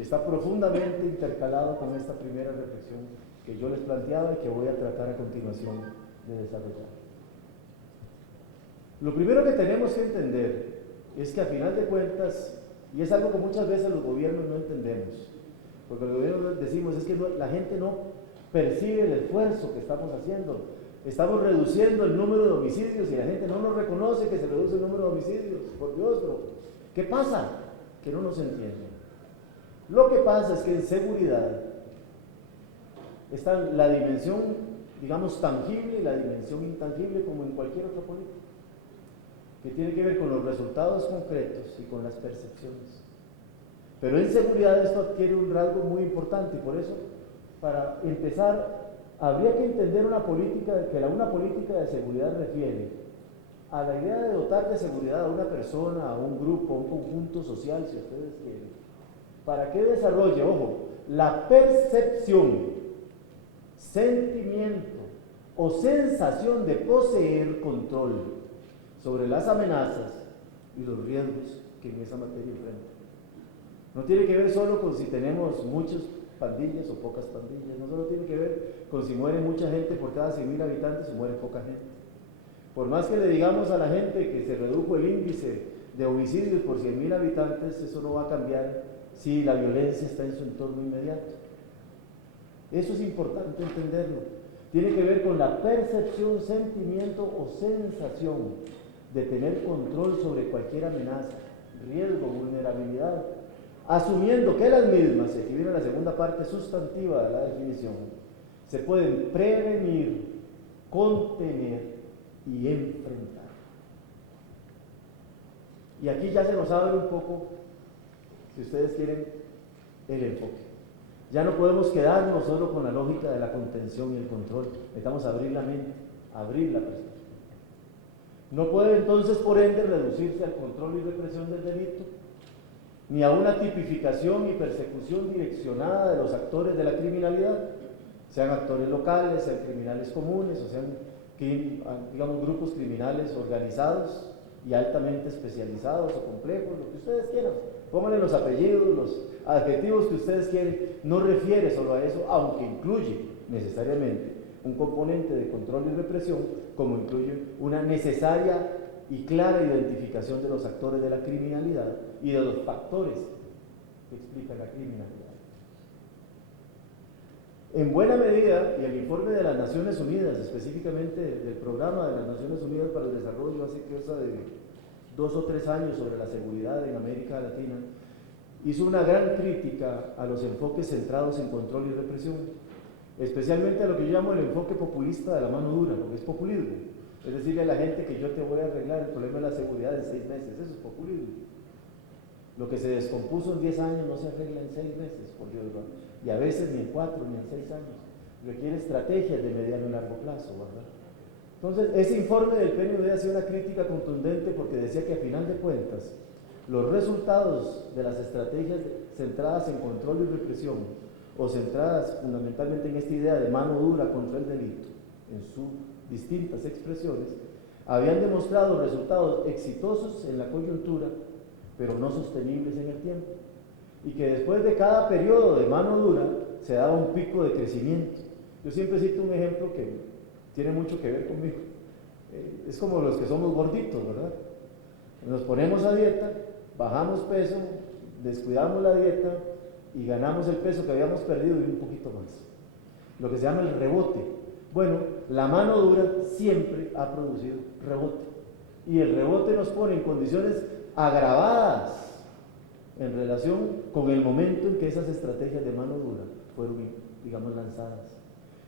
y está profundamente intercalado con esta primera reflexión que yo les planteaba y que voy a tratar a continuación de desarrollar. Lo primero que tenemos que entender es que a final de cuentas, y es algo que muchas veces los gobiernos no entendemos, porque los gobiernos decimos es que la gente no percibe el esfuerzo que estamos haciendo, estamos reduciendo el número de homicidios y la gente no nos reconoce que se reduce el número de homicidios, por Dios, pero ¿qué pasa? Que no nos entienden. Lo que pasa es que en seguridad está la dimensión, digamos, tangible y la dimensión intangible como en cualquier otra política, que tiene que ver con los resultados concretos y con las percepciones. Pero en seguridad esto adquiere un rasgo muy importante y por eso, para empezar, habría que entender una política de seguridad refiere a la idea de dotar de seguridad a una persona, a un grupo, a un conjunto social, si ustedes quieren, para que desarrolle, ojo, la percepción, sentimiento o sensación de poseer control sobre las amenazas y los riesgos que en esa materia enfrenta. No tiene que ver solo con si tenemos muchas pandillas o pocas pandillas, no solo tiene que ver con si muere mucha gente por cada 100.000 habitantes o muere poca gente. Por más que le digamos a la gente que se redujo el índice de homicidios por 100.000 habitantes, eso no va a cambiar si la violencia está en su entorno inmediato. Eso es importante entenderlo. Tiene que ver con la percepción, sentimiento o sensación de tener control sobre cualquier amenaza, riesgo, vulnerabilidad, asumiendo que las mismas, y aquí viene la segunda parte sustantiva de la definición, se pueden prevenir, contener y enfrentar. Y aquí ya se nos abre un poco, si ustedes quieren, el enfoque. Ya no podemos quedarnos solo con la lógica de la contención y el control. Necesitamos abrir la mente, abrir la perspectiva. No puede entonces, por ende, reducirse al control y represión del delito, ni a una tipificación y persecución direccionada de los actores de la criminalidad, sean actores locales, sean criminales comunes, o sean, digamos, grupos criminales organizados y altamente especializados o complejos, lo que ustedes quieran. Pónganle los apellidos, los adjetivos que ustedes quieren. No refiere solo a eso, aunque incluye necesariamente un componente de control y represión, como incluye una necesaria y clara identificación de los actores de la criminalidad y de los factores que explican la criminalidad. En buena medida, y el informe de las Naciones Unidas, específicamente del Programa de las Naciones Unidas para el Desarrollo, hace cosa de 2 o 3 años sobre la seguridad en América Latina, hizo una gran crítica a los enfoques centrados en control y represión, especialmente a lo que yo llamo el enfoque populista de la mano dura, porque es populismo. Es decirle a la gente que yo te voy a arreglar el problema de la seguridad en 6 meses, eso es populismo. Lo que se descompuso en 10 años no se arregla en 6 meses, por Dios, ¿verdad? Y a veces ni en 4 ni en 6 años. Requiere estrategias de mediano y largo plazo, ¿verdad? Entonces, ese informe del PNUD hacía una crítica contundente porque decía que a final de cuentas, los resultados de las estrategias centradas en control y represión, o centradas fundamentalmente en esta idea de mano dura contra el delito, en sus distintas expresiones, habían demostrado resultados exitosos en la coyuntura, pero no sostenibles en el tiempo, y que después de cada periodo de mano dura se daba un pico de crecimiento. Yo siempre cito un ejemplo que tiene mucho que ver conmigo. Es como los que somos gorditos, ¿verdad? Nos ponemos a dieta, bajamos peso, descuidamos la dieta y ganamos el peso que habíamos perdido y un poquito más. Lo que se llama el rebote. Bueno, la mano dura siempre ha producido rebote. Y el rebote nos pone en condiciones agravadas en relación con el momento en que esas estrategias de mano dura fueron, digamos, lanzadas.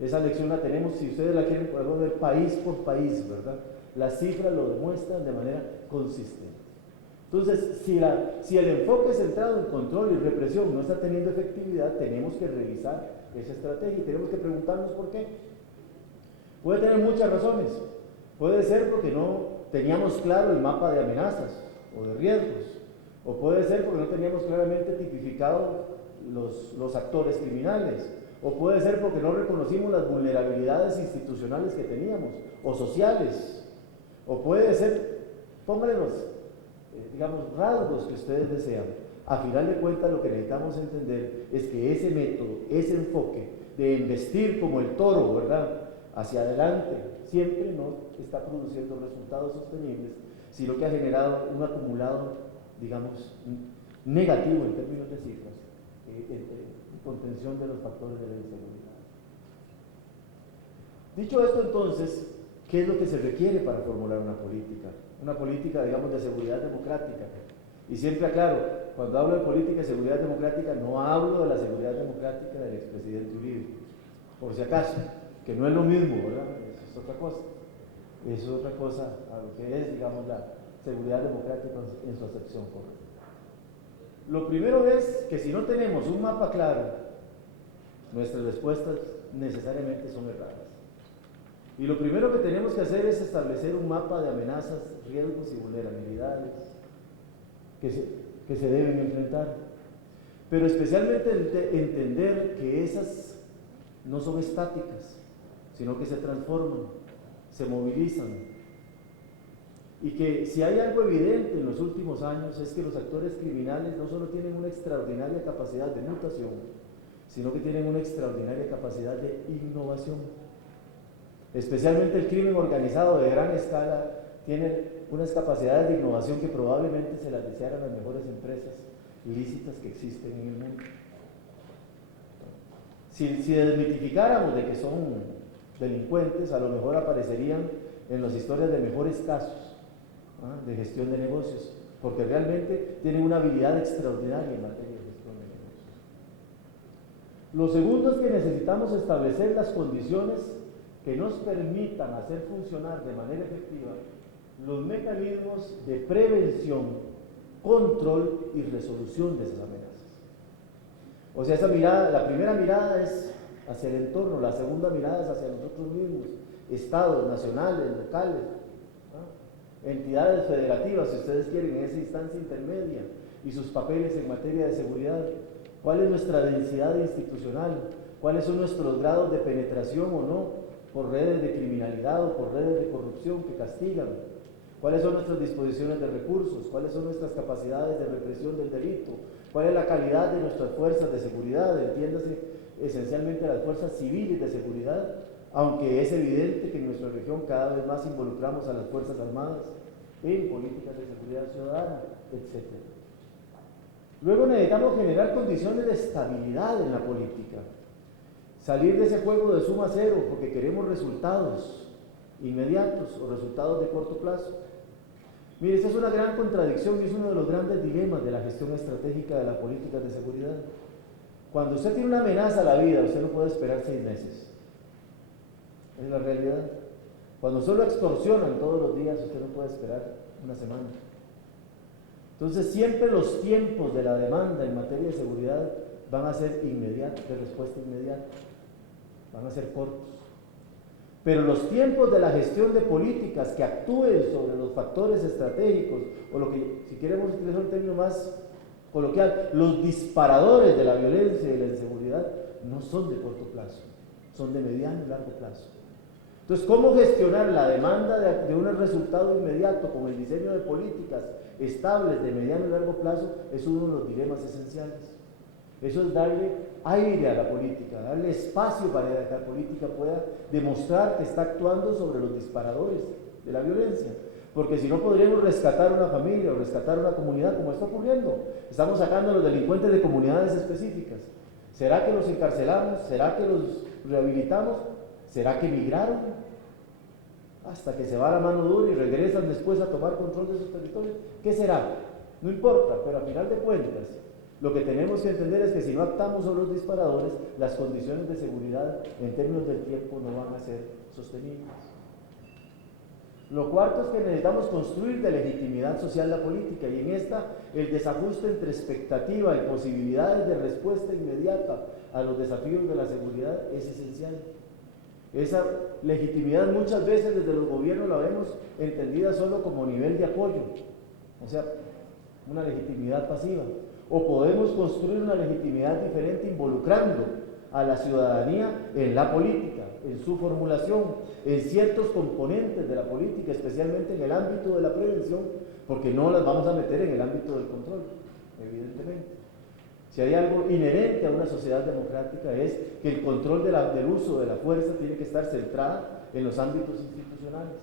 Esa lección la tenemos, si ustedes la quieren, podemos ver país por país, ¿verdad? Las cifras lo demuestran de manera consistente. Entonces, si el enfoque centrado en control y represión no está teniendo efectividad, tenemos que revisar esa estrategia y tenemos que preguntarnos por qué. Puede tener muchas razones. Puede ser porque no teníamos claro el mapa de amenazas o de riesgos, o puede ser porque no teníamos claramente tipificado los actores criminales, o puede ser porque no reconocimos las vulnerabilidades institucionales que teníamos, o sociales, o puede ser, pónganle los, digamos, rasgos que ustedes desean, A final de cuentas, lo que necesitamos entender es que ese método, ese enfoque de investir como el toro, ¿verdad?, hacia adelante, siempre no está produciendo resultados sostenibles, sino que ha generado un acumulado, digamos, negativo en términos de cifras, contención de los factores de la inseguridad. Dicho esto, entonces, ¿qué es lo que se requiere para formular una política? Una política, digamos, de seguridad democrática. Y siempre aclaro, cuando hablo de política de seguridad democrática, no hablo de la seguridad democrática del expresidente Uribe, por si acaso, que no es lo mismo, ¿verdad? Eso es otra cosa. Eso es otra cosa a lo que es, digamos, la seguridad democrática en su acepción correcta. Lo primero es que si no tenemos un mapa claro, nuestras respuestas necesariamente son erradas. Y lo primero que tenemos que hacer es establecer un mapa de amenazas, riesgos y vulnerabilidades que se deben enfrentar. Pero especialmente entender que esas no son estáticas, sino que se transforman, se movilizan. Y que si hay algo evidente en los últimos años es que los actores criminales no solo tienen una extraordinaria capacidad de mutación, sino que tienen una extraordinaria capacidad de innovación. Especialmente el crimen organizado de gran escala tiene unas capacidades de innovación que probablemente se las desearan las mejores empresas ilícitas que existen en el mundo. Si desmitificáramos de que son delincuentes, a lo mejor aparecerían en las historias de mejores casos, ¿ah?, de gestión de negocios, porque realmente tienen una habilidad extraordinaria en materia de gestión de negocios. Lo segundo es que necesitamos establecer las condiciones que nos permitan hacer funcionar de manera efectiva los mecanismos de prevención, control y resolución de esas amenazas. O sea, esa mirada, la primera mirada es hacia el entorno, la segunda mirada es hacia nosotros mismos, estados, nacionales, locales, ¿no?, entidades federativas, si ustedes quieren, en esa instancia intermedia, y sus papeles en materia de seguridad. ¿Cuál es nuestra densidad institucional? ¿Cuáles son nuestros grados de penetración o no por redes de criminalidad o por redes de corrupción que castigan? ¿Cuáles son nuestras disposiciones de recursos? ¿Cuáles son nuestras capacidades de represión del delito? ¿Cuál es la calidad de nuestras fuerzas de seguridad? Entiéndase esencialmente las fuerzas civiles de seguridad, aunque es evidente que en nuestra región cada vez más involucramos a las Fuerzas Armadas en políticas de seguridad ciudadana, etc. Luego necesitamos generar condiciones de estabilidad en la política. Salir de ese juego de suma cero porque queremos resultados inmediatos o resultados de corto plazo. Mire, esta es una gran contradicción y es uno de los grandes dilemas de la gestión estratégica de las políticas de seguridad. Cuando usted tiene una amenaza a la vida, usted no puede esperar 6 meses. Es la realidad. Cuando solo extorsionan todos los días, usted no puede esperar una semana. Entonces, siempre los tiempos de la demanda en materia de seguridad van a ser inmediatos, de respuesta inmediata. Van a ser cortos. Pero los tiempos de la gestión de políticas que actúen sobre los factores estratégicos, o lo que, si queremos utilizar un término más coloquial, los disparadores de la violencia y la inseguridad, no son de corto plazo, son de mediano y largo plazo. Entonces, ¿cómo gestionar la demanda de un resultado inmediato con el diseño de políticas estables de mediano y largo plazo? Es uno de los dilemas esenciales. Eso es darle aire a la política, darle espacio para que la política pueda demostrar que está actuando sobre los disparadores de la violencia. Porque si no, podríamos rescatar una familia o rescatar una comunidad, como está ocurriendo. Estamos sacando a los delincuentes de comunidades específicas. ¿Será que los encarcelamos? ¿Será que los rehabilitamos? ¿Será que migraron? Hasta que se va la mano dura y regresan después a tomar control de sus territorios. ¿Qué será? No importa, pero a final de cuentas, lo que tenemos que entender es que si no actuamos sobre los disparadores, las condiciones de seguridad en términos del tiempo no van a ser sostenibles. Lo cuarto es que necesitamos construir de legitimidad social la política, y en esta el desajuste entre expectativa y posibilidades de respuesta inmediata a los desafíos de la seguridad es esencial. Esa legitimidad muchas veces desde los gobiernos la vemos entendida solo como nivel de apoyo, o sea, una legitimidad pasiva. O podemos construir una legitimidad diferente involucrando a la ciudadanía en la política, en su formulación, en ciertos componentes de la política, especialmente en el ámbito de la prevención, porque no las vamos a meter en el ámbito del control. evidentemente. Si hay algo inherente a una sociedad democrática es que el control del uso de la fuerza tiene que estar centrada en los ámbitos institucionales.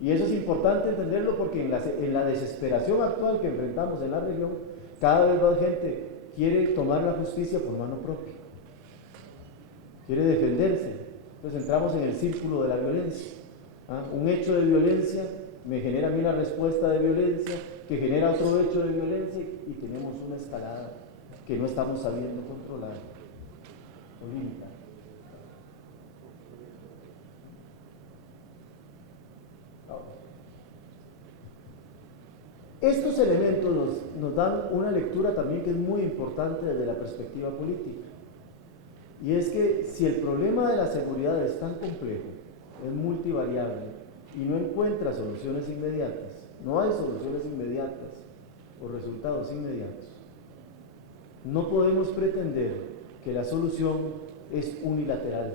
Y eso es importante entenderlo porque en la desesperación actual que enfrentamos en la región, cada vez más gente quiere tomar la justicia por mano propia, quiere defenderse. Entonces entramos en el círculo de la violencia. Un hecho de violencia me genera a mí una respuesta de violencia, que genera otro hecho de violencia y tenemos una escalada que no estamos sabiendo controlar o limitar. Estos elementos nos dan una lectura también que es muy importante desde la perspectiva política. Y es que si el problema de la seguridad es tan complejo, es multivariable y no encuentra soluciones inmediatas, no hay soluciones inmediatas o resultados inmediatos, no podemos pretender que la solución es unilateral,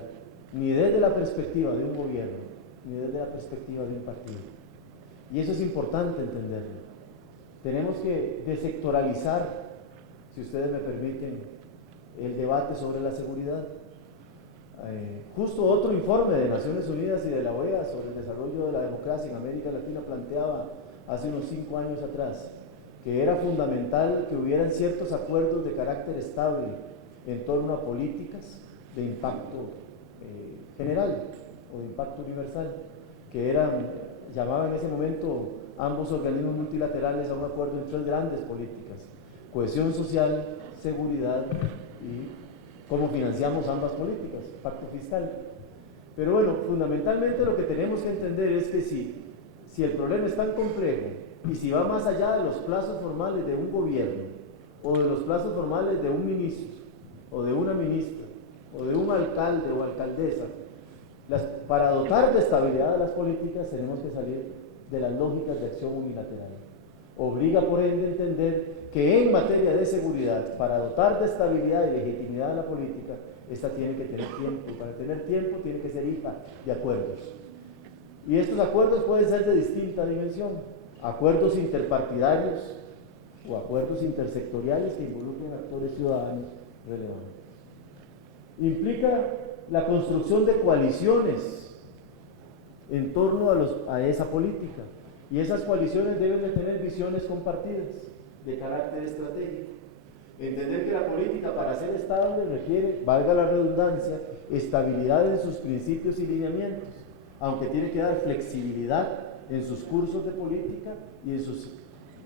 ni desde la perspectiva de un gobierno, ni desde la perspectiva de un partido. Y eso es importante entenderlo. Tenemos que desectoralizar, si ustedes me permiten, el debate sobre la seguridad. Justo otro informe de Naciones Unidas y de la OEA sobre el desarrollo de la democracia en América Latina planteaba hace unos 5 años atrás que era fundamental que hubieran ciertos acuerdos de carácter estable en torno a políticas de impacto general o de impacto universal, que llamaban en ese momento ambos organismos multilaterales a un acuerdo en 3 grandes políticas: cohesión social, seguridad y cómo financiamos ambas políticas, pacto fiscal. Pero bueno, fundamentalmente lo que tenemos que entender es que si el problema es tan complejo y si va más allá de los plazos formales de un gobierno o de los plazos formales de un ministro o de una ministra o de un alcalde o alcaldesa, para dotar de estabilidad a las políticas tenemos que salir de las lógicas de acción unilateral. Obliga por ende a entender que en materia de seguridad, para dotar de estabilidad y legitimidad a la política, esta tiene que tener tiempo, y para tener tiempo tiene que ser hija de acuerdos. Y estos acuerdos pueden ser de distinta dimensión: acuerdos interpartidarios o acuerdos intersectoriales que involucren actores ciudadanos relevantes. Implica la construcción de coaliciones en torno a esa política, y esas coaliciones deben de tener visiones compartidas de carácter estratégico. Entender que la política, para ser estable, requiere, valga la redundancia, estabilidad en sus principios y lineamientos, aunque tiene que dar flexibilidad en sus cursos de política y en sus,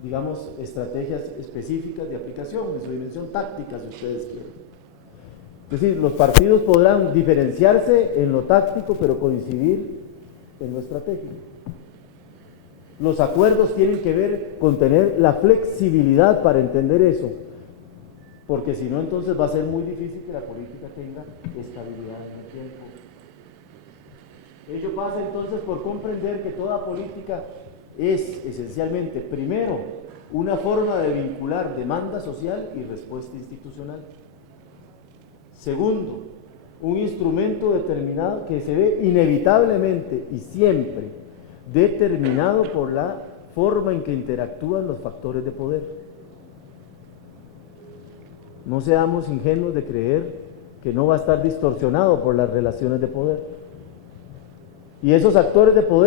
digamos, estrategias específicas de aplicación, en su dimensión táctica, si ustedes quieren. Es decir, los partidos podrán diferenciarse en lo táctico, pero coincidir en lo estratégico. Los acuerdos tienen que ver con tener la flexibilidad para entender eso, porque si no, entonces va a ser muy difícil que la política tenga estabilidad en el tiempo. Ello pasa entonces por comprender que toda política es esencialmente, primero, una forma de vincular demanda social y respuesta institucional. Segundo, un instrumento determinado que se ve inevitablemente y siempre determinado por la forma en que interactúan los factores de poder. No seamos ingenuos de creer que no va a estar distorsionado por las relaciones de poder. Y esos actores de poder